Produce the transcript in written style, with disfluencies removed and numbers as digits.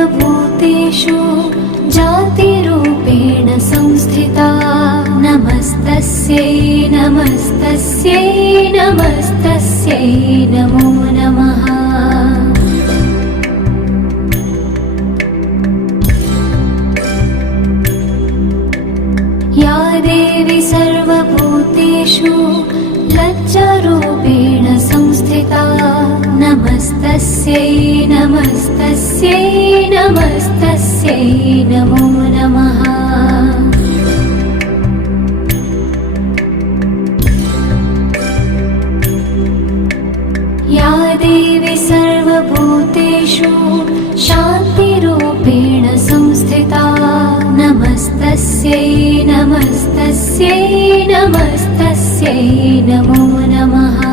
सर्वभूतेषु जातिरूपेण संस्थिता नमस्तस्यै नमस्तस्यै नमस्तस्यै नमो नमः। या देवी सर्वभूतेषु लज्जारूपेण संस्थिता नमस्तस्यै नमस्तस्यै नमस्तस्यै नमो नमः। या देवी सर्वभूतेषु शान्तिरूपेण संस्थिता नमस्तस्यै नमस्तस्यै नमस्तस्यै नमो नमः।